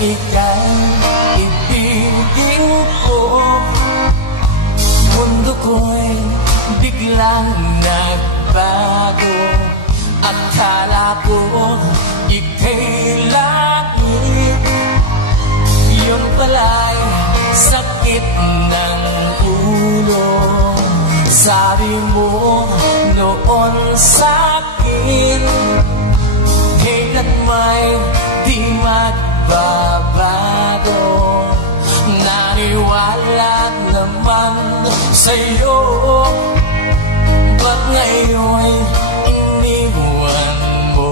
ika'y ibigin ko. Mundo ko'y biglang nagbago. Akala ko ika'y langit, yun pala'y sakit ng ulo. Sabi mo noon sa'kin, kailan may di magbabago. Naniwala naman sa'yo, ba't ngayon iniwan mo?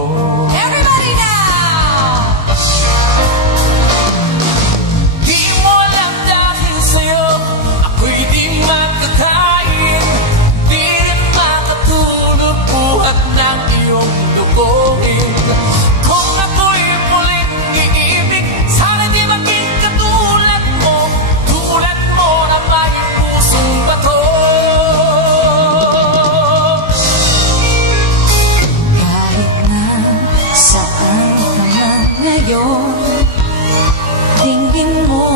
Everybody now! Di mo alam dahil sa'yo ako'y di makakain, di rin makatulog buhat ng iyong dugoin. Kung ako'y muling iibig, sana di maging katulad mo na may pusong bato. Kahit na saan ka man ngayon, dinggin mo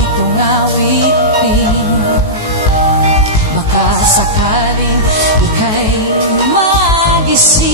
itong awitin. Baka sakaling ika'y magising.